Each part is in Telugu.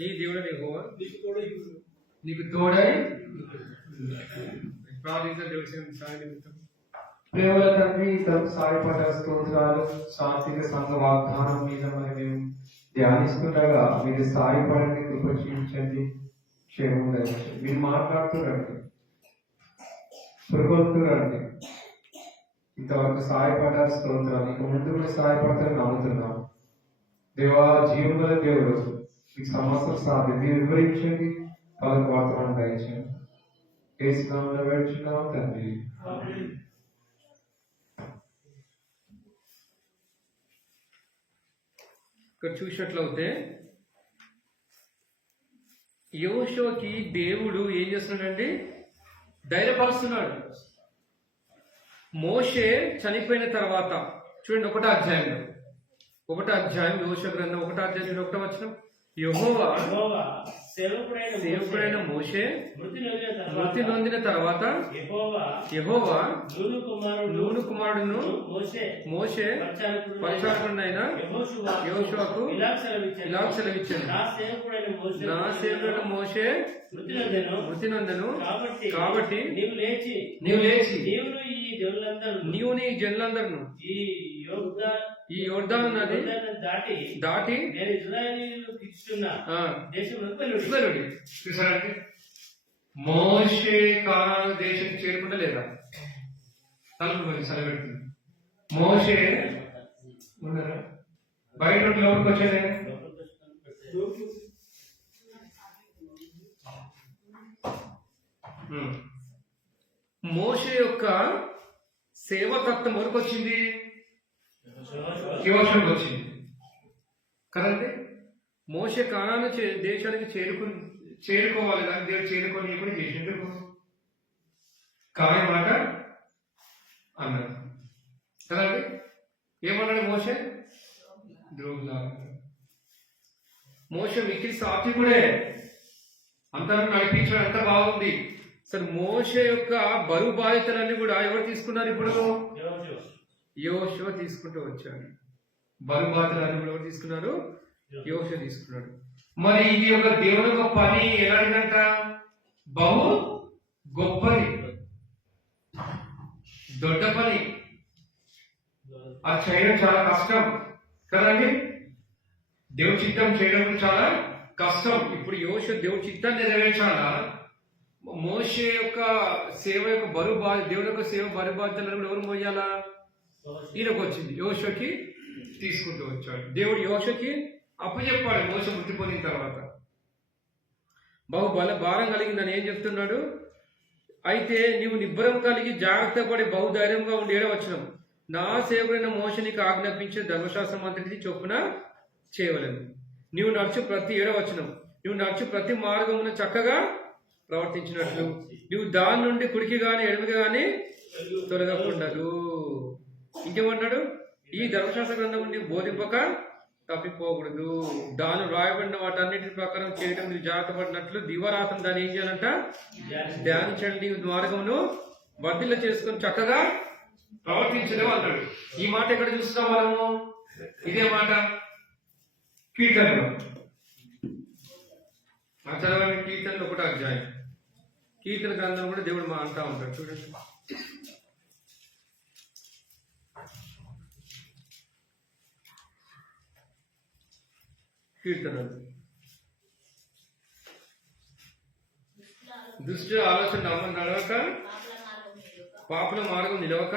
నీ దేవుడు యెహోవా నీకు తోడై ప్రార్థించిన దేవుడి సహాయ నిమిత్తం. ప్రేమల తండ్రి, సాయపడ్డ స్తోత్రాలు సాత్విక సంఘ వాగ్దానం మీద మరి మేము ధ్యానిస్తుండగా మీరు సాయపడండి, కృప చూపించండి, క్షేమం ధరించండి. మీరు మాట్లాడుతురండి, పురుగొత్తురండి. ఇంతవరకు సహాయపడ్డారు స్తోత్రాలు, ఇక ముందు కూడా సహాయపడతారని నమ్ముతున్నాం. దేవా, జీవముల దేవుడు, మీకు సమస్యలు సాధ్యం మీరు వివరించండి, పలకు వాతావరణం దయచండి. ఏసునామములో వేడుచున్నాం తండ్రి. ఇక్కడ చూసినట్లయితే యోషువకి దేవుడు ఏం చేస్తున్నాడండి? ధైర్యపరుస్తున్నాడు. మోషే చనిపోయిన తర్వాత చూడండి, 1వ అధ్యాయం యోషువ గ్రంథం 1వ అధ్యాయం 1వ వచనం, యెహోవా సేవకుడైన మోషే మృతి నొందిన తర్వాత యెహోవా నూను కుమారుడును మోషే పరిచారకుడైన యెహోషువకు ఇలా సెలవిచ్చాను, నా సేవకుడైన మోషే మృతి నొందెను కాబట్టి నీవు లేచి నీవు నీ జనులందరూ ఈ యొర్దాను నది దాటి చూసారండి, మోషే కానాను దేశం చేరుకుంటా లేదా? తలుపు సెలవెడుతుంది. మోషే ఉన్నారా? బయట లోపలికి వచ్చేదే. మోషే యొక్క సేవకత్వం వరకు వచ్చింది, యోషువకు వచ్చింది కదండి. మోషే కానాను దేశానికి చేరుకోవాలి కానీ దేవుడు చేరుకొని ఎప్పుడు చేసిండు? కాని మాట అన్నాడు కదండి. ఏమన్నాడు మోషే? ద్రోహులా. మోషే మిక్కిలి సాత్వికుడే, అంతా నడిపించడం అంత బాగుంది. అసలు మోషే యొక్క బరువు బాధ్యతలన్నీ కూడా ఎవరు తీసుకున్నారు? ఇప్పుడు యోషువ తీసుకుంటూ వచ్చాడు. బరువు బాధ్యతలన్నీ కూడా ఎవరు తీసుకున్నారు? యోషువ తీసుకున్నాడు. మరి ఇది ఒక దేవుని యొక్క పని ఎలాంటిదంట? బహు గొప్పది, దొడ్డ పని. అది చేయడం చాలా కష్టం కదండి. దేవుడి చిత్తం చేయడం చాలా కష్టం. ఇప్పుడు యోషువ దేవుడి చిత్తాన్ని నెరవేర్చాలా? మోషే యొక్క సేవ యొక్క బరువు దేవుడి యొక్క సేవ బరువు బాధ్యతలను ఎవరు మోయాలా? ఈయనకు వచ్చింది, యోషువకి తీసుకుంటూ వచ్చాడు. దేవుడు యోషువకి అప్పచెప్పాడు. మోషే మృతి పొందిన తర్వాత భారం కలిగిందని ఏం చెప్తున్నాడు? అయితే నీవు నిబ్బరం కలిగి జాగ్రత్త పడి బహుధైర్యంగా ఉండి 7వ వచనం, నా సేవకుడైన మోషే నీకు ఆజ్ఞాపించే ధర్మశాస్త్రం అంతటిది చొప్పున చేయవలెను. నీవు నడుచు ప్రతి 7వ వచనం, నువ్వు నడుచు ప్రతి మార్గమున చక్కగా ప్రవర్తించినట్లు నువ్వు దాని నుండి కుడికి గాని ఎడమికి గాని తొలగకుండదు. ఇంకేమంటాడు? ఈ ధర్మశాస్త్ర గ్రంథం నుండి బోధింపక తప్పిపోకూడదు. దాని రాయబడిన వాటన్నిటి ప్రకారం చేయడం మీరు జాగ్రత్త పడినట్లు దివారాత్రం దాన్ని ఏం చేయాలంట? ధ్యానించండి, మార్గమును వర్ధిల్ల చేసుకుని చక్కగా ప్రవర్తించడం అన్నాడు. ఈ మాట ఎక్కడ చూస్తున్నాం మనము? ఇదే మాట కీర్తనలో. చదవండి, కీర్తనలు 1వ అధ్యాయం. కీర్తన గ్రంథం కూడా దేవుడు అంటా ఉంటాడు. చూడండి, కీర్తనలు. దుష్ట ఆలోచన నడవక, పాపుల మార్గం నిలవక,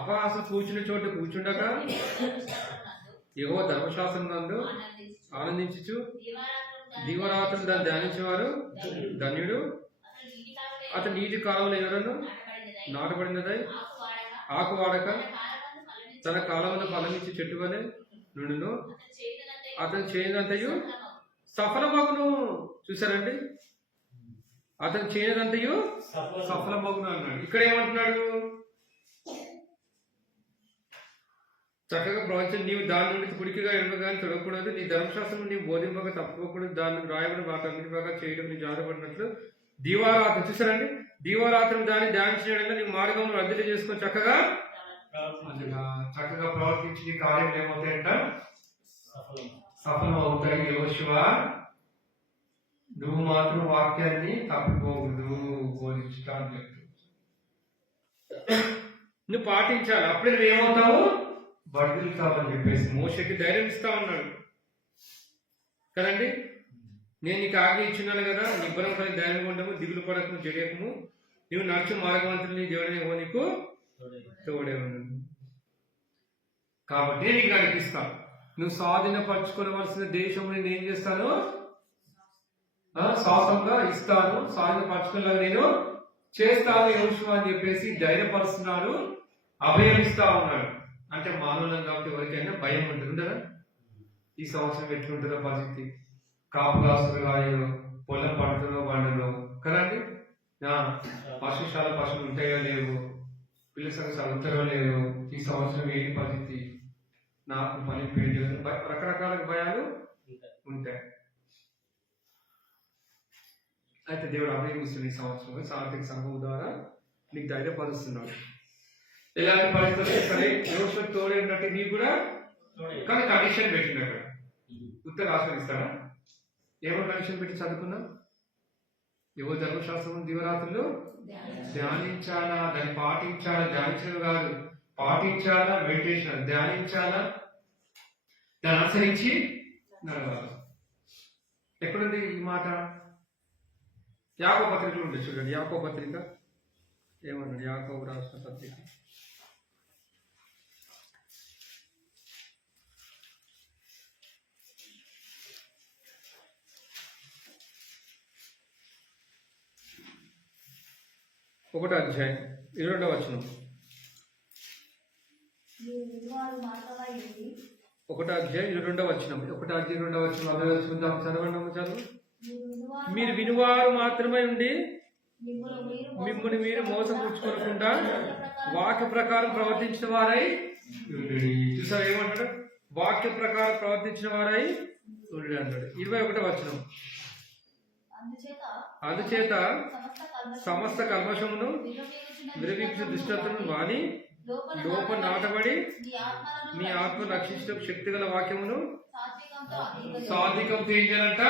అపహాసం కూర్చున్న చోట కూర్చుండక, యెహోవా ధర్మశాస్త్రం నందు ఆనందించుచు దివారాత్రులు దాన్ని ధ్యానించేవారు ధన్యుడు. అతని నీటి కాలంలో ఎవరను నాటబడినదై ఆకు వాడక తన కాలంలో ఫలమిచ్చి చెట్టు వలె నుండును. అతను చేయనంతయు సఫలమగును. చూసారండి, అతను చేయనంతయు సఫలమగును అన్నాడు. ఇక్కడ ఏమంటున్నాడు? చక్కగా ప్రవచనం నీవు దాని నుండి కుడికిగా ఎడమగా తొడగకూడదు, నీ ధర్మశాస్త్రం నీవు బోధింపక తప్పకూడదు, దాన్ని రాయబడి వాటన్నిటి ప్రకారం చేయడం నీ జారపడినట్లు దీవారాత్రం. చూసారండి, దీవారాత్రం దాన్ని ధ్యానించడం నీ మార్గం వర్ధిల్ల చేసుకొని చక్కగా ప్రవర్తించి నీ కార్యం ఏమవుతాయంట? సఫలం అవుతాడు. యోషువ నువ్వు మాత్రం వాక్యాన్ని తప్పిపోకూడదు బోధించడం అని చెప్తుంది. నువ్వు పాటించాలి, అప్పుడే నువ్వు ఏమవుతావు, వర్ధిల్లుతావని చెప్పేసి మోషకి ధైర్యం ఇస్తా ఉన్నాడు కదండి. నేను నీకు ఆజ్ఞ ఇచ్చున్నాను కదా, నిబ్బరం కలిగి ధైర్యం ఉండము, దిగులు పడకము, జడియకము, నువ్వు నడుచు మార్గవంతులు నీ దేవుడని నీకు తోడే ఉండను. కాబట్టి నీకు నడిపిస్తాను. నువ్వు స్వాధీనపరచుకోవలసిన దేశం నేను ఏం చేస్తాను, శాసంగా ఇస్తాను, స్వాధీనపరచుకునేలా నేను చేస్తాను యోషువ అని చెప్పేసి ధైర్యపరుస్తున్నాడు, అభయం ఇస్తా ఉన్నాడు. అంటే మానవులం కాబట్టి ఎవరికైనా భయం ఉంటుంది కదా. ఈ సంవత్సరం ఎట్లుంటుందో పరిస్థితి, కాపు కాస్తులు కాయో, పొలం పడుతుందో పండులో కదండి. పశుశాల పశువులు ఉంటాయో లేవు, పిల్లల సంగతి చదువుతారో లేవు, ఈ సంవత్సరం ఏంటి పరిస్థితి, నాకు పని పేరు రకరకాల భయాలు ఉంటాయి. అయితే దేవుడు అభయమిస్తుంది. ఈ సంవత్సరం సాంకేతిక సంఘం ద్వారా నీకు ధైర్యపరుస్తున్నాడు. ఎలాంటి పరిస్థితులు సరే యోషువ తోడే ఉన్నట్టు నీకు కూడా, కానీ కండిషన్ పెట్టింది అక్కడ. ఉత్తర ఆశ్రయిస్తాడా, ఏమో కండిషన్ పెట్టి చదువుకున్నా, ఏవో ధర్మశాస్త్రం దివరాత్రులు ధ్యానించాలా, దాన్ని పాటించాలా, ధ్యానించడం కాదు పాటించాలా, మెడిటేషన్ ధ్యానించాలా, దాన్ని అనుసరించి నడవాలి. ఎక్కడుంది ఈ మాట? యాకోబు పత్రికలో ఉండే చూడండి. యాకోబు పత్రిక ఏమన్నాడు? యాకోబు రాసిన పత్రిక 1వ అధ్యాయం 22వ వచనం. 1వ అధ్యాయం 22వ వచనం. 1వ అధ్యాయం 22వ వచనం అభ్యసించుకుందాం. చదవండి. మీరు వినువారు మాత్రమే ఉండి మిమ్మల్ని మీరు మోసపుచ్చుకోకుండా వాక్య ప్రకారం ప్రవర్తించిన వారై చూసారు. ఏమంటాడు? వాక్య ప్రకారం ప్రవర్తించిన వారై ఉండి అంటాడు. 21వ వచనం. అందుచేత సమస్త కల్మషమును విరమించు దుష్టతను వాని లోప నాటబడి మీ ఆత్మ రక్షించడం శక్తి గల వాక్యమును సాత్వికంతో ఏం చేయాలంట?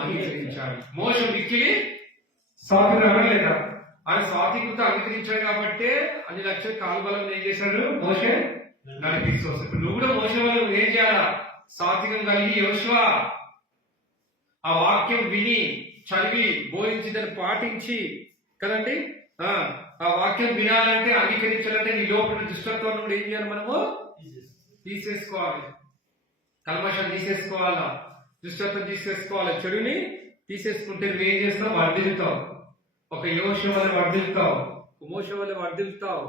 అంగీకరించాలి. మోసం మిక్కిలి సాత్వికం లేదా? ఆయన సాత్వికంతో అంగీకరించాడు కాబట్టి అన్ని లక్షల కాలుబలం ఏం చేశాడు? మోసే నడిపిస్తూ వస్తాడు. నువ్వు కూడా మోసే వాళ్ళు ఏం చేయాలా? సాత్వికం కలిగి యోషువ ఆ వాక్యం విని చదివి బోధించి దాన్ని పాటించి కదండి. ఆ వాక్యం వినాలంటే అంగీకరించాలంటే నీ లోపల దుష్టత్వం నుండి ఏం చేయాలి? మనము తీసేసుకోవాలి. కల్మషం తీసేసుకోవాలా, దుష్టత్వం తీసేసుకోవాలి, చెడుని తీసేసుకుంటే నువ్వు ఏం చేస్తావు? వర్ధిల్లుతావు. ఒక యోషువ వలె వర్ధిల్లుతావు, ఒక మోషే వలె వర్ధిల్లుతావు,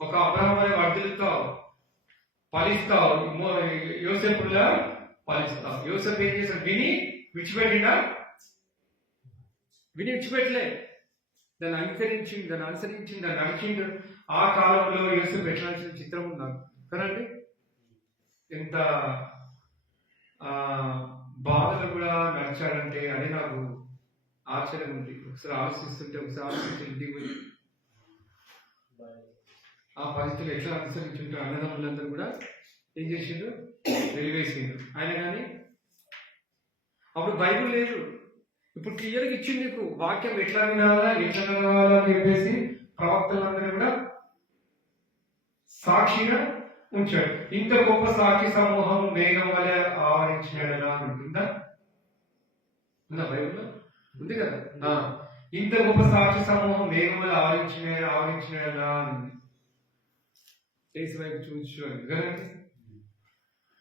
ఒక అబ్రహాం వలె వర్ధిల్లుతావు, ఫలిస్తావు. యోసేపులా ఫలిస్తావు. యోసేపు ఏం చేస్తాడు? విని విడిచిపెట్టిండా? విని విడిచిపెట్టలే, దాన్ని అంగీకరించింది, దాన్ని అనుసరించింది, దాన్ని నడిచిండు. ఆ కాలంలో యేసు పెట్టాల్సిన చిత్రం ఉన్నాను కదండి. ఎంత బాధలు కూడా నడిచాడంటే అది నాకు ఆశ్చర్యం ఉంది. ఒకసారి ఆలోచిస్తుంటే, ఒకసారి ఆలోచించి ఇంటికి పోయి ఆ పరిస్థితులు ఎట్లా అనుసరించుంటే అన్నదమ్ములందరూ కూడా ఏం చేసిండు? వెలివేసిండు. ఆయన కానీ అప్పుడు బైబిల్ లేదు. ఇప్పుడు క్లియర్గా ఇచ్చింది నీకు వాక్యం ఎట్లా వినాలా, ఎట్లా వినాలా అని చెప్పేసి ప్రవక్తలందరూ కూడా సాక్షిగా ఉంచాడు. ఇంత గొప్ప సాక్షి సమూహం మేఘం వలె ఆవరించినాడనా ఉంటుందా? ఉందా? బైబిల్లో ఉంది కదా. ఇంత గొప్ప సాక్షి సమూహం మేఘం వల్ల ఆవరించినాడనా ఉంది. చేసి వైపు చూసుకోండి కదండి.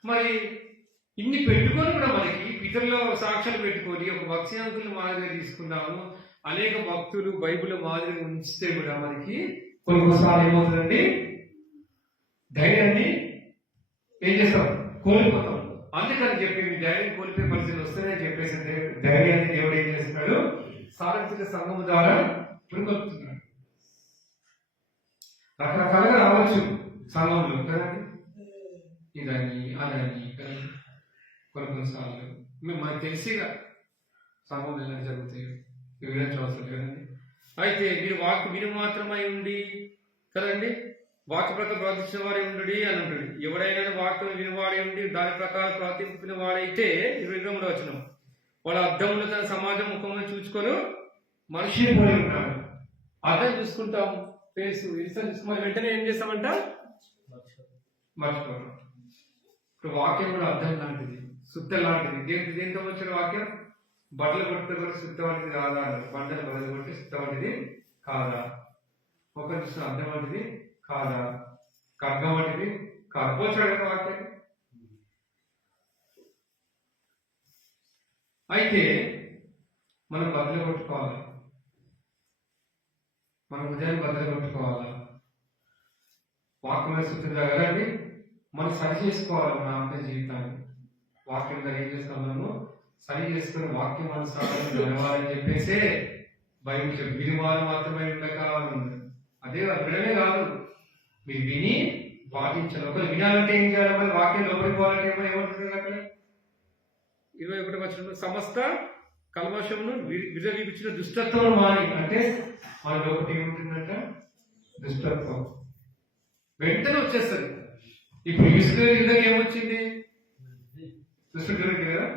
మరి ఇన్ని పెట్టుకొని కూడా మనకి పితరుల సాక్ష్యాలు పెట్టుకొని ఒక భక్ష్యాంకులు మాదిరిగా తీసుకున్నాము. అనేక భక్తులు బైబిల్ మాదిరిగా ఉంచితే కూడా మనకి కొన్నిసార్లు ఏమవుతుందండి? ధైర్యాన్ని ఏం చేస్తాం? కోల్పోతాం. అందుకని చెప్పి మీ ధైర్యం కోల్పోయే పరిస్థితులు వస్తాయని చెప్పేసి ధైర్యాన్ని దేవుడు ఏం చేస్తున్నాడు? సార్వత్రిక సంఘం ద్వారా పురుకొల్పుతున్నాడు. రకరకాలుగా రావచ్చు సంఘంలో కదండి. ఇదని అదని కొన్నిసార్లు మనకు తెలిసిగా సంఘంలో ఎలా జరుగుతాయో వివరించవలసింది కదండి. అయితే మీరు వాక్కు విని మాత్రమై ఉండి కదండి వాక్య ప్రకారం ప్రవర్తించిన వాడే ఉండు అని ఉంటాడు. ఎవడైనా వాక్యం వినివాడే ఉండి దాని ప్రకారం ప్రవర్తించిన వాడైతే 22వ వచనం, వాళ్ళ అర్థంలో తన సమాజం ముఖంలో చూసుకొని మనిషిని పోలి ఉంటాడు. అర్థం చూసుకుంటాం, ఫేస్ ఇన్స్టా చూసుకుని వెంటనే ఏం చేస్తామంట, మర్చిపోతాం. ఇప్పుడు వాక్యం కూడా అర్థం లాంటిది, సుత్త లాంటిది. దేంతో వచ్చిన వాక్యం, బట్టలు కొట్టితే కూడా సుత్త వంటిది కాదా, పంటలు బదులు కొట్టి సుత్త వంటిది కాదా, ఒకరు చూసిన అర్థం వంటిది కాదా, ఖడ్గం వంటిది కాదు. పోచాడు వాక్యం. అయితే మనం బదులు కొట్టుకోవాలి, మన హృదయాన్ని బదులు కొట్టుకోవాలా. వాక్యం సుత్తుందా కదండి, మనం సరి చేసుకోవాలి మన ఆత్మ జీవితాన్ని. వాక్యం ఏం చేస్తాం, మనము సరి చేసుకుని వాక్యం అనుసారం వినవాలని చెప్పేసే బైబిల్ చెప్పి వినివారు మాత్రమే ఉండక ఉంది. అదే వినమే కాదు, మీరు విని పాటించాలి. ఒకరు వినాలంటే ఏం చేయాలి, మరి వాక్యం లోపలికి పోవాలంటే ఏమంటుంది అక్కడ 21వ వచనంలో, సమస్త కల్మషమును విరవీపించిన దుష్టత్వం మాని. అంటే మన లోపల ఏముంటుందంట, దుష్టత్వం వెంటనే వచ్చేస్తుంది. ఇప్పుడు ఇసుక ఏమొచ్చింది, దుష్టుడు కదా,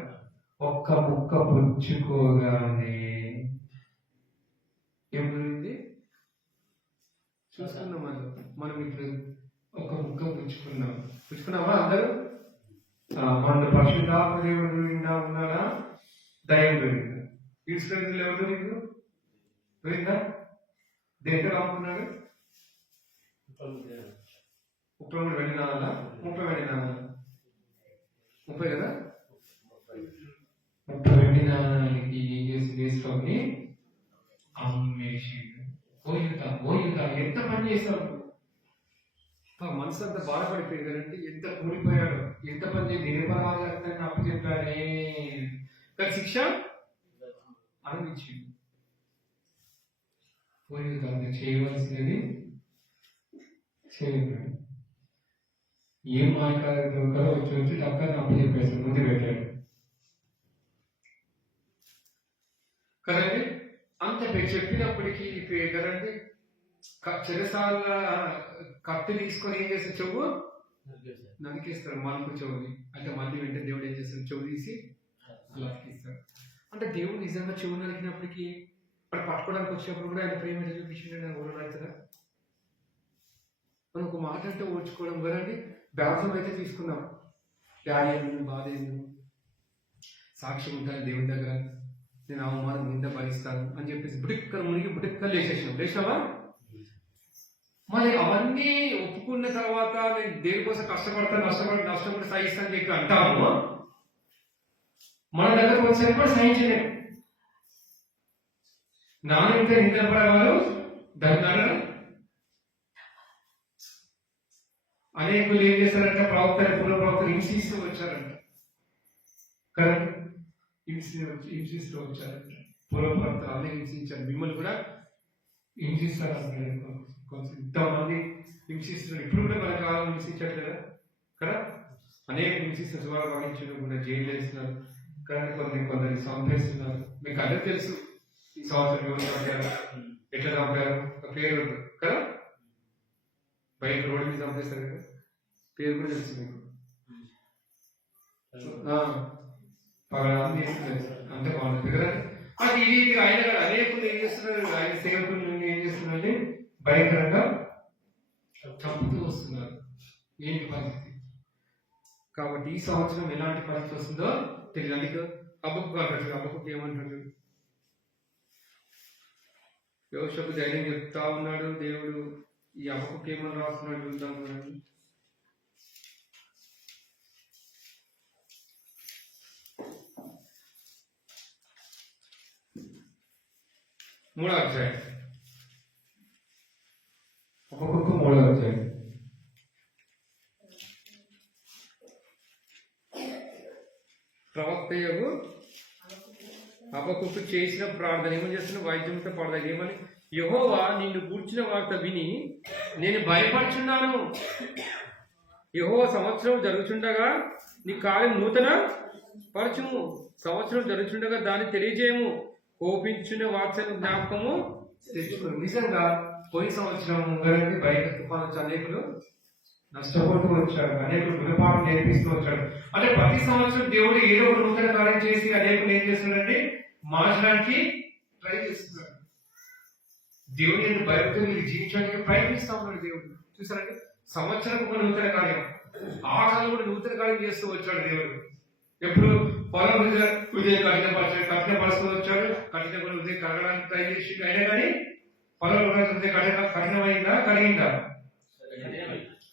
ఒక్క ముక్క పుచ్చుకోగానే ఏమైంది చూసుకున్నాం. మనం ఇప్పుడు ఒక ముక్క పుచ్చుకున్నామా అందరూ? మన పరిశుద్ధాత్మ దేవుడు నిండా ఉన్నాడా, దైవం పెరిగిందా, ఇసుక ఎవరు నీకు పెరిగిందా, దేంతో రాకున్నాడు, 30 వెళ్ళినాలా, 30 వెళ్ళినాలా, 30 కదా, 30 వెళ్ళినానికి ఏం చేసి వేసుకొని అమ్మేసి ఓయుత ఎంత పని చేస్తాడు. మనసు అంతా బాధపడిపోయింది కదండి, ఎంత కూలిపోయాడు, ఎంత పని చేసి నిరపరాధంగా అప్పు చెప్పాడే, కానీ శిక్ష అనిపించింది. ఓయుత చేయవలసినది చేయలేదు. ఏం మాట్లాడుతుందో వచ్చి అక్కడ అప్పు చెప్పేసి ముందు పెట్టాడు కదండి. అంత చెప్పినప్పటికీ కదండి, చెరసాల కత్తి తీసుకొని ఏం చేస్తాడు, చెవు నరికేస్తాడు, మనకు చెవుని. అంటే మళ్ళీ వెంటనే దేవుడు ఏం చేస్తాడు, చెవు తీసి అలా అతికిస్తాడు. అంటే దేవుడు నిజంగా చెవు నరికినప్పటికీ అక్కడ పట్టుకోవడానికి వచ్చినప్పుడు కూడా ఆయన ప్రేమ చూపించింది. అవుతుందా, మనం ఒక మాట అంటే ఓర్చుకోవడం కదండి. బ్యాసం అయితే తీసుకున్నాం, డాడీ ఎందుకు బాధ ఎందుకు, సాక్ష్యం ఉంటాను దేవుని దగ్గర, నేను అవమానం నింద భరిస్తాను అని చెప్పేసి బుటిక్కలు మునిగి బుటిక్కలు లేచినావా. మరి అవన్నీ ఒప్పుకున్న తర్వాత నేను దేనికోసం కష్టపడతాను, నష్టపడి సహిస్తాను చెప్పి అంటాము. మన దగ్గరకు వచ్చేసరికి కూడా సహించలేము. నాన్న నింద పడేవారు ధర్నాలు అనేకులు ఏం చేశారంటే, పూర్వ ప్రవక్తలు హింసిస్తూ వచ్చారంట కదా, హింసిస్తూ వచ్చారంట. పూర్వ ప్రవక్తలు అన్నీ హింసించారు, మిమ్మల్ని కూడా హింసిస్తారు అసలు. కొంచెం ఇంతమంది హింసిస్తున్నారు, ఇప్పుడు కూడా మన కాలం హింసించారు కదా కదా, అనేక హింసిస్తారు, సువార్త వహించడం కూడా జైలు వేస్తున్నారు కానీ కొందరు చంపేస్తున్నారు. మీకు అందరూ తెలుసు ఈ సంవత్సరం ఎవరు చంపారు, ఎట్లా చంపారు, ఒక పేరు ఉంటుంది కదా, బయట రోడ్డు మీద చంపేస్తారు కదా, పేరు కూడా తెలుసు మీకు. అంతే బాగుంటుంది కదా. అది ఇది ఆయన అనేకులు ఏం చేస్తున్నారు, ఆయన సేవకులు ఏం చేస్తున్నారంటే భయంకరంగా చంపుతూ వస్తున్నారు. ఏంటి పరిస్థితి? కాబట్టి ఈ సంవత్సరం ఎలాంటి పరిస్థితి వస్తుందో తెలియదు. అందుకే హబక్కూ అంటాడు, హబక్కూ ఏమంటాడు, యోషువకు ధైర్యం చెప్తా ఉన్నాడు దేవుడు. ఈ హబక్కూ ఏమని రాస్తున్నాడు చూద్దాం. 3వ అధ్యాయం, హబక్కూ 3వ అధ్యాయం. ప్రవక్తయగు హబక్కూ చేసిన ప్రార్థన ఏమని చేస్తున్న, వైద్యంతో పాడదాం. ఏమని, యెహోవా నిన్ను గూర్చిన వార్త విని నేను భయపడుచున్నాను. యెహోవా సంవత్సరం జరుగుచుండగా నీ కార్యం నూతన పరచుము, సంవత్సరం జరుగుచుండగా దాన్ని తెలియజేయము, కోపించిన వాత్సల్య జ్ఞాపకము తెచ్చుకో. నిజంగా పోయిన సంవత్సరం కదండి బయట తుఫాను వచ్చి అనేకులు నష్టపోతూ వచ్చాడు, అనేకులు గుణపాఠం నేర్పిస్తూ వచ్చాడు. అంటే ప్రతి సంవత్సరం దేవుడు ఏదో ఒక నూతన కార్యం చేసి అనేకులు ఏం చేస్తున్నాడంటే మార్చడానికి ట్రై చేస్తున్నాడు. దేవుని ఎందుకు భయపడుతూ మీరు జీవించడానికి ప్రయత్నిస్తా ఉన్నాడు దేవుడు. చూసారండి, సంవత్సరం ఒక నూతన కార్యం, ఆ కాలం కూడా నూతన కార్యం చేస్తూ వచ్చాడు దేవుడు. ఎప్పుడు పొలం హృదయం కఠినపరుస్తూ వచ్చాడు, కఠిన హృదయం కడగడానికి ట్రై చేసి అయినా కానీ పొలం హృదయం కఠినమైందా కలిగిందా?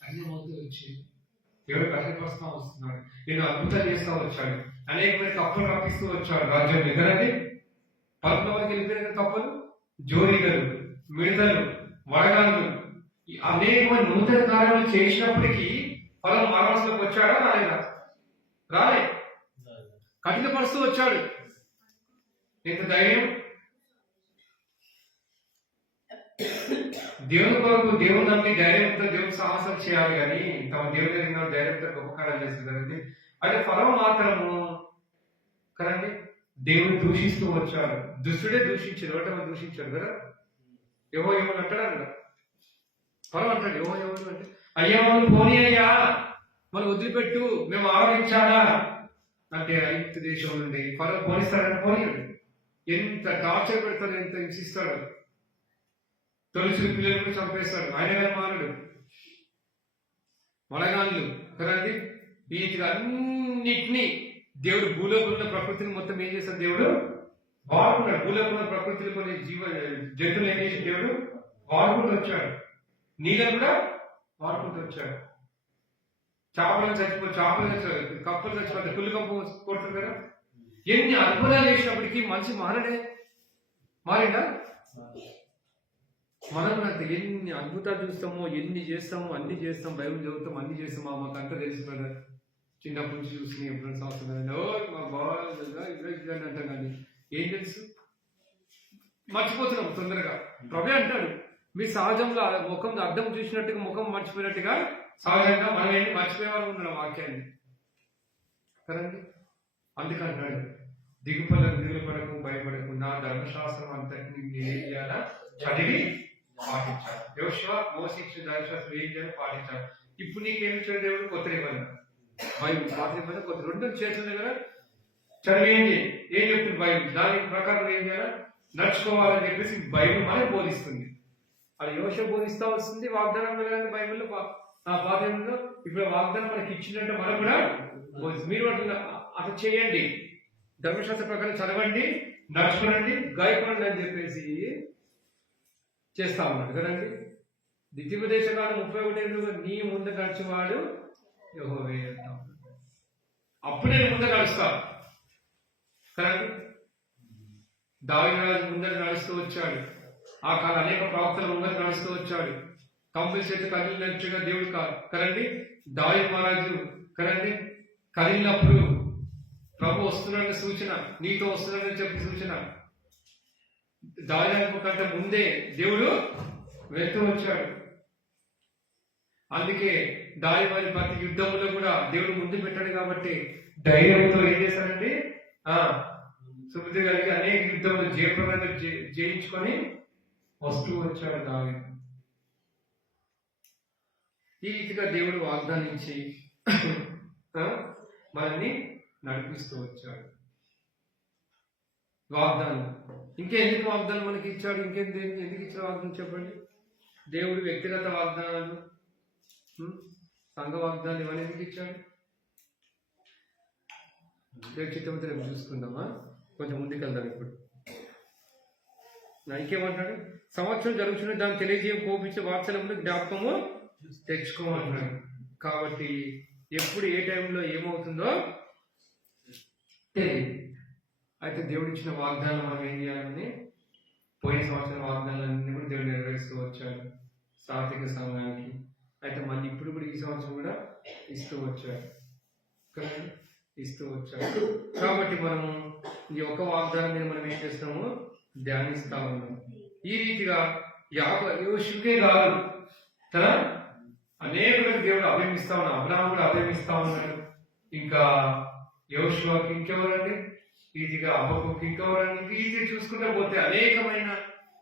కఠినమవుతూ వచ్చి దేవుడు కఠినపరుస్తూ వస్తున్నాడు. నేను అద్భుతాలు చేస్తూ వచ్చాడు, అనేకమైన కప్పలు రప్పిస్తూ వచ్చాడు. రాజ్యం ఎగరండి, పర్వతానికి వెళ్ళిపోయిన కప్పలు, జోరిగలు, మిడతలు, వడగాలు, అనేకమైన నూతన కార్యాలు చేసినప్పటికీ పొలం మానవసలోకి వచ్చాడా రాలేదా? రాలే, కఠినపరుస్తూ వచ్చాడు. ఎంత ధైర్యం! దేవుని కొరకు దేవుని నమ్మి ధైర్యంతో దేవుని సాహసం చేయాలి కానీ తమ దేవుని దగ్గర ధైర్యంతో గొప్ప కార్యాలు చేస్తుందండి. అంటే ఫలం మాత్రము కదండి దేవుని దూషిస్తూ వచ్చాడు. దుష్టుడే దూషించాడు, ఒకటి దూషించాడు కదా. ఏమో ఏమని అంటాడు కదా, ఫలం అంటాడు ఏమో ఏమని అంటే అయ్యా మనం పోనీ అయ్యా మనం వదిలిపెట్టు, మేము ఆరాధించాలా అంటే ఐగుప్తు దేశం నుండి ఫలం పోనిస్తాడని పోనీయండి. ఎంత టార్చర్ పెడతాడు, ఎంత హింసిస్తాడు. తొలిసిన పిల్లలు కూడా చంపేస్తాడు. ఆయన మానడు, వడగాళ్ళు కదండి. వీటికి అన్నిటినీ దేవుడు భూలోకంలో ప్రకృతిని మొత్తం ఏం చేస్తాడు, దేవుడు వాడుకున్నాడు. భూలోకంలో ప్రకృతిలో కొన్ని జంతువులు ఏం చేసి దేవుడు వాడుకుంటూ వచ్చాడు. నీళ్ళను కూడా వాడుకుంటూ వచ్చాడు. చేపలు చచ్చిపోయి కప్పలు చచ్చిపోతే కుళ్ళు కంపు కొడుతుంది కదా. ఎన్ని అద్భుతాలు చేసినప్పటికీ మనిషి మారిందా? మనం అంత ఎన్ని అద్భుతాలు చూస్తామో, ఎన్ని చేస్తామో అన్ని చేస్తాం, బైబిల్ చదువుతాం, అన్ని చేస్తామో మాకు అంతా తెలుసు కదా. చిన్నప్పటి నుంచి చూసి ఎప్పుడైనా సంవత్సరం మా బాగా ఇట్లా అంటాం కానీ ఏం తెలుసు, మర్చిపోతున్నాం తొందరగా. ప్రభే అంటాడు మీ సహజంలో ముఖం అర్థం చూసినట్టుగా ముఖం మర్చిపోయినట్టుగా సహజంగా మనం ఏంటి మర్చిపోయేవారు ఉన్నాడు వాక్యాన్ని కదండి. అందుకంటాడు దిగులు పడకు, భయపడకు, నా ధర్మశాస్త్రం అంతటిని నేనేం చేయాలా చదివి పాటించాలి. యోషువ మోషే ధర్మశాస్త్రం ఏం చేయాలి పాటించాలి. ఇప్పుడు నీకేమి చేయడం దేవుడు కొత్త నిబంధన, బైబిల్ పాత నిబంధన కొత్త రెండు చేతుల దగ్గర చదివేయండి. ఏం చెప్తుంది బైబిల్, దాని ప్రకారం ఏం చేయాలా నడుచుకోవాలని చెప్పేసి బైబిల్ మనకి బోధిస్తుంది. అది యోషువ బోధిస్తా వస్తుంది. వాగ్దానం కదండి బైబిల్లో పాఠంలో. ఇప్పుడు వాగ్దానం మనకి ఇచ్చినట్టు మనం కూడా మీరు అట్లా చేయండి, ధర్మశాస్త్ర ప్రకారం చదవండి, నడుచుకోనండి, గాయపడండి అని చెప్పేసి చేస్తా ఉన్నాడు కదండి. ద్వితీయోపదేశ కాలం 31 నీ ముందు నడిచేవాడు యెహోవా అంటాం. అప్పుడు నేను ముందు నడుస్తా కదండి. దావీదు ముందర నడుస్తూ వచ్చాడు. ఆ కాలం అనేక ప్రవక్తల ముందర నడుస్తూ వచ్చాడు. కంపెనీ చేతి కదిలినట్టుగా దేవుడు కదండి. దావీదు మహారాజు కదండి కదిలినప్పుడు ప్రభు వస్తున్నాడని సూచన, నీతో వస్తున్నాడని చెప్పి సూచన. దావీదు కంటే ముందే దేవుడు వెళ్తూ వచ్చాడు. అందుకే దావీదు ప్రతి యుద్ధంలో కూడా దేవుడు ముందు పెట్టాడు కాబట్టి ధైర్యంతో ఏం చేశాడండి సుబుద్ధి కలిగి అనేక యుద్ధములు జయప్రదంగా జయించుకొని వస్తూ వచ్చాడు దావీదు. ఈ రీతిగా దేవుడు వాగ్దానించి మనల్ని నడిపిస్తూ వచ్చాడు. వాగ్దానం ఇంకెందుకు వాగ్దానం మనకి ఇచ్చాడు, ఎందుకు ఇచ్చిన వాగ్దానం చెప్పండి. దేవుడు వ్యక్తిగత వాగ్దానాలు, సంఘ వాగ్దానాలు ఇవన్నీ ఎందుకు ఇచ్చాడు? చిత్తమంతా రేపు చూసుకుందామా, కొంచెం ముందుకెళ్దాం. ఇప్పుడు ఇంకేమంటాడు, సంవత్సరం జరుగుతున్న దాన్ని తెలియజేయం కోపించే వాత్సల్యమును జ్ఞాపకము తెచ్చుకోమంటున్నాడు. కాబట్టి ఎప్పుడు ఏ టైంలో ఏమవుతుందో తెలియదు. అయితే దేవుడు ఇచ్చిన వాగ్దానం మనం ఏం చేయాలని పోయిన సంవత్సరం వాగ్దానాలన్నీ కూడా దేవుడు నెరవేరుస్తూ వచ్చాడు సాత్విక సంఘానికి. అయితే మళ్ళీ ఇప్పుడు కూడా ఈ సంవత్సరం కూడా ఇస్తూ వచ్చాడు కాబట్టి మనము ఈ ఒక్క వాగ్దానం మీద మనం ఏం చేస్తాము, ధ్యానిస్తా ఉన్నాం. ఈ రీతిగా యోషుకే కాదు తన అనేకులకు దేవుడు అభిమిస్తా ఉన్నాడు. అబ్రాహాము కూడా అభిమిస్తా ఉన్నాడు. ఇంకా యోషువకి ఇంకెవరండి, ఈజీగా అబ్బకు ఇంకెవరండి, ఈజీ చూసుకుంటూ పోతే అనేకమైన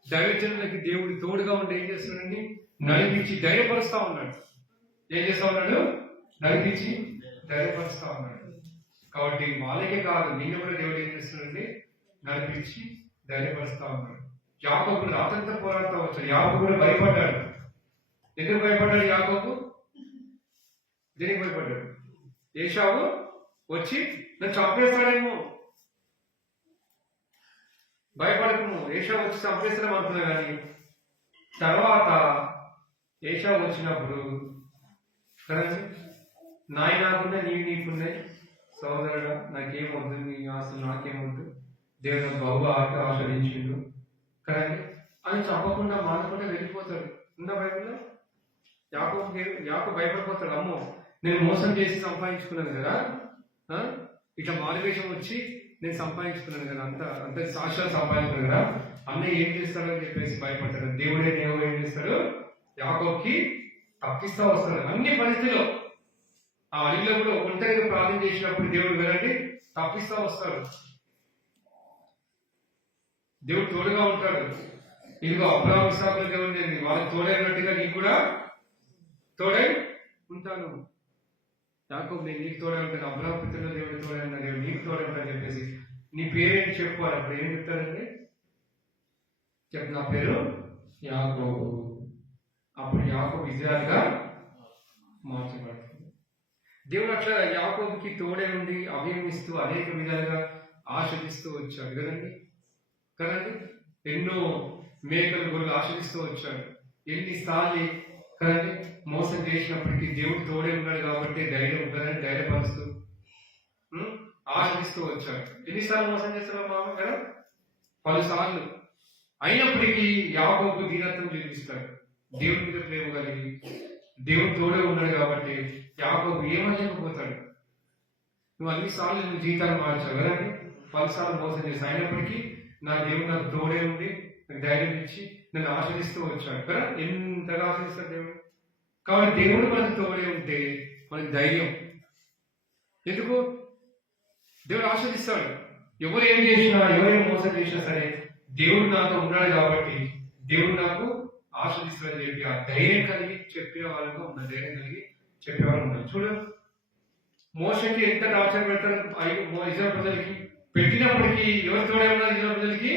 దైవజనులకి దేవుడు తోడుగా ఉండి ఏం చేస్తున్నాడండి? నడిపించి ధైర్యపరుస్తా ఉన్నాడు. ఏం చేస్తా ఉన్నాడు? నడిపించి ధైర్యపరుస్తా ఉన్నాడు. కాబట్టి వాళ్ళకే కాదు, నిన్ను కూడా దేవుడు ఏం చేస్తున్నాడండి? నడిపించి ధైర్యపరుస్తా ఉన్నాడు. యాకోబు రాత్రంతా పోరాడుతూ వచ్చాడు. యాకోబు కూడా భయపడ్డాడు. ఎందుకు భయపడ్డాడు యాకోబు? దేనికి భయపడ్డాడు? ఏశావు వచ్చి నన్ను చంపేస్తాడేమో, భయపడకము, ఏశావు వచ్చి చంపేస్తాం అనుకున్నా. కానీ తర్వాత ఏశావు వచ్చినప్పుడు కదండి, నాకున్నాయి నీకున్నాయి సోదరుడా, నాకేమొద్దు, నీ ఆశలు నాకేమొద్దు, దేవుడు బహు ఆశ్రయించిండు కదండి అని చెప్పకుండా మానకుండా వెళ్ళిపోతాడు. ఉన్న బైబిల్లో యాకోబు భయపడిపోతాడు. అమ్మో, నేను మోసం చేసి సంపాదించుకున్నాను కదా, ఇట్లా మారువేషం వచ్చి నేను సంపాదించుకున్నాను కదా, అంత సాక్షాలు సంపాదించుకున్నాను కదా, అన్నయ్య ఏం చేస్తాడు అని చెప్పేసి భయపడతాడు. దేవుడు ఏం చేస్తాడు? యాకోబుకి తప్పిస్తా వస్తాడు అన్ని పరిస్థితుల్లో. ఆ అడిలో కూడా ఒంటరిగా ప్రార్థన చేసినప్పుడు దేవుడు వెళ్ళండి తప్పిస్తా వస్తాడు. దేవుడు తోడుగా ఉంటాడు. ఇదిగో అబ్రాహాము ఇస్సాకుల దేవుడు, నేను వాళ్ళకి తోడైనట్టుగా నీకు కూడా తోడై ఉంటాను. యాకోబు, నేను నీకు తోడై ఉంటాను. అబ్రాహాము పుత్రుల దేవుడు తోడై ఉన్న దేవుడు నీకు తోడై ఉంటాను చెప్పేసి నీ పేరేంటి చెప్పుకోవాలి. అప్పుడు ఏం చెప్తారండి? చెప్పు, నా పేరు యాకోబు. అప్పుడు యాకోబు ఇజ్రాయెల్‌గా మార్చబడుతుంది. దేవుడు అట్లా యాకోబుకి తోడే ఉండి అభయం ఇస్తూ అనేక విధాలుగా ఆశ్రదిస్తూ వచ్చాడు కదండి. ఎన్నో మేకలు గొర్రెలు ఆశ్రదిస్తూ వచ్చాడు. ఎన్నిసార్లు కదండి మోసం చేసినప్పటికీ దేవుడు తోడే ఉన్నాడు కాబట్టి ధైర్యపరుస్తూ ఆశ్రదిస్తూ వచ్చాడు. ఎన్నిసార్లు మోసం చేస్తారు మామ కదా? 10 సార్లు. అయినప్పటికీ యాకోబు దీనత్వం చూపిస్తాడు. దేవుడి మీద ప్రేమ కలిగి దేవుడు తోడే ఉన్నాడు కాబట్టి యాకోబు ఏమనలేకపోతాడు. నువ్వు అన్నిసార్లు నువ్వు జీవితాన్ని మార్చావు కదండి, 10 సార్లు మోసం చేస్తావు. అయినప్పటికీ నా దేవుడు నాకు తోడే ఉండి నాకు ధైర్యం ఇచ్చి నన్ను ఆశ్రదిస్తూ వచ్చాడు కదా. ఎంతగా ఆశ్రదిస్తాడు దేవుడు. కాబట్టి దేవుడు మనకు తోడే ఉంటే మనకి ధైర్యం. ఎందుకు? దేవుడు ఆశ్రదిస్తాడు. ఎవరు ఏం చేసినా, ఎవరేం మోసం చేసినా సరే దేవుడు నాతో ఉన్నాడు కాబట్టి దేవుడు నాకు ఆశ్రదిస్తాడని చెప్పి ఆ ధైర్యం కలిగి చెప్పే వాళ్ళగా ఉన్న ధైర్యం కలిగి చెప్పేవాళ్ళు ఉన్నారు. చూడు, మోషకి ఎంత టార్చర్ పెడతారు ఇజ్రాయెల్ ప్రజలకి. పెట్టినప్పటికీ ఎవరు తోడే ఉన్నారు? ఇజ్రాయెల్ ప్రజలకి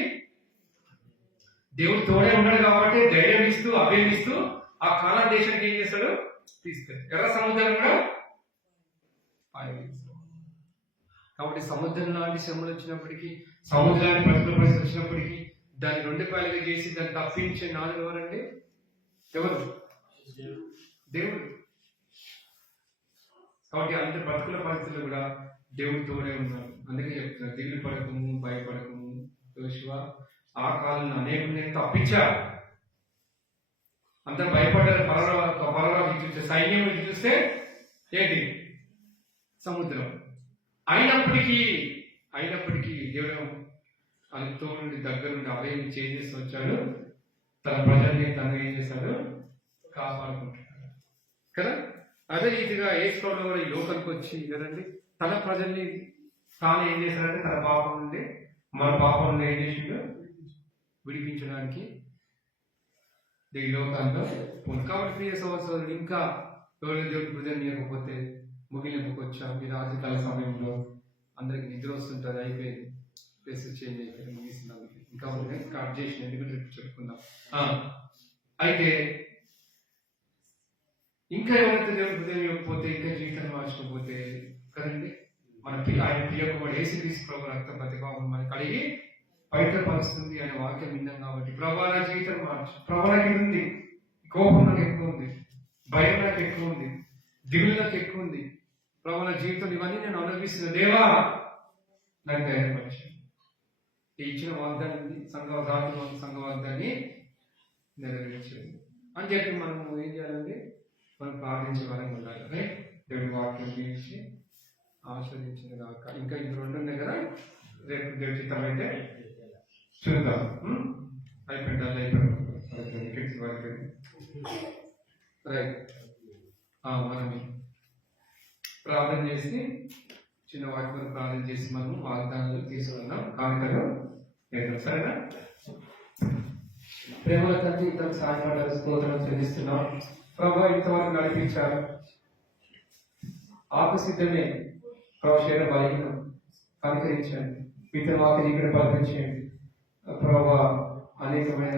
దేవుడు తోడే ఉన్నాడు కాబట్టి ధైర్యం ఇస్తూ అభయం ఇస్తూ ఆ కానాన్ దేశానికి ఏం చేస్తాడు? తీసుకెళ్ళి ఎర్ర సముద్రం కూడా కాబట్టి సముద్రం లాంటి శ్రమలు వచ్చినప్పటికీ, సముద్రాన్ని ప్రతికూల పరిస్థితి వచ్చినప్పటికీ దాన్ని 2 పాయలుగా చేసి దాన్ని తప్పించే నాలుగు ఎవరండి? ఎవరు? దేవుడు. కాబట్టి అంత ప్రతికూల పరిస్థితులు కూడా దేవుడు తోడే ఉన్నారు. అందుకే చెప్తున్నారు, దిగులు పడకము, భయపడకము. యోషువ, ఆ కాలంలో అనేక నేను తప్పించా. అందరూ భయపడ్డారు. పరలోకి చూస్తే, సైన్యం చూస్తే ఏంటి? సముద్రం. అయినప్పటికీ దేవుడు అంతో నుండి దగ్గర నుండి అభయం చేంజెస్ వచ్చాడు. తన ప్రజల్ని తను ఏం చేశాడు? కాపాడుకుంటున్నాడు కదా. అదే రీతిగా యేసుప్రభువు కూడా ఈ లోకానికి వచ్చి కదండి తన ప్రజల్ని తాను ఏం చేశాడంటే తన పాపం నుండి, మన పాపం నుండి ఏం చేసిండు? విడిపించడానికి ఈ లోకాల్లో కాబట్టి ప్రియ సహోదరులు, ఇంకా ఎవరైనా దేవుడి ప్రజలు లేకపోతే ముగింపుకు వచ్చాం. ఈ రాత్రికాల సమయంలో అందరికి నిద్ర వస్తుంటుంది. అయిపోయింది, ప్లేస్ చేంజ్ అయిపోయింది, ముగిస్తున్నాం. ఇంకా స్టార్ట్ చేసిన ఎందుకంటే చెప్పుకుందాం. అయితే ఇంకా ఎవరైతే దేవుడి హృదయం ఇవ్వకపోతే, ఇంకా జీవితాన్ని మార్చుకోకపోతే కదండి, మన ఆయన ప్రియకుమారుడు యేసుక్రీస్తు ప్రభు రక్త ప్రతిభావం మనకి కలిగి బయటపరుస్తుంది అనే వాక్యం విన్నాం. కాబట్టి ప్రభు నా జీవితం మార్చు. ప్రభు నాకు ఉంది, కోపం నాకు ఎక్కువ ఉంది, భయం నాకు ఎక్కువ ఉంది, దిగులు నాకు ఎక్కువ ఉంది. ప్రభు నా జీవితం ఇవన్నీ నేను అనుభవిస్తున్న దేవా నాకు ధైర్యపరిచాను. ఇచ్చిన వాగ్దాన్ని సంఘ వాగ్దాన్ని నెరవేర్చాడు అని చెప్పి మనం ఏం చేయాలండి? మనం ప్రార్థించే వారికి ఉండాలి. దేవుడి వాక్యం తీర్చి ఆస్వాదించిన దాక ఇంకా ఇంక 2 ఉన్నాయి కదా, రేపు దేవుడి చిత్తం అయితే చూద్దాం. అయిపోయింది. రైట్, మనం ప్రార్థన చేసి చిన్న వాక్యం ప్రార్థన చేసి మనం వాగ్దానాలు తీసుకున్నాం. కాగితాలు సరేనా? ప్రేమల తండ్రి ఇతను సహాయపడ్డారు, స్తోత్రం చెల్లిస్తున్నాం. ప్రభా ఇంతవరకు నడిపించారు, ఆత్మసిద్ధమే ప్రభా, శరీర బలహీనం కనికరించండి, ఇతను వాకి ఇక్కడ బలపించండి ప్రభా. అనేకమైన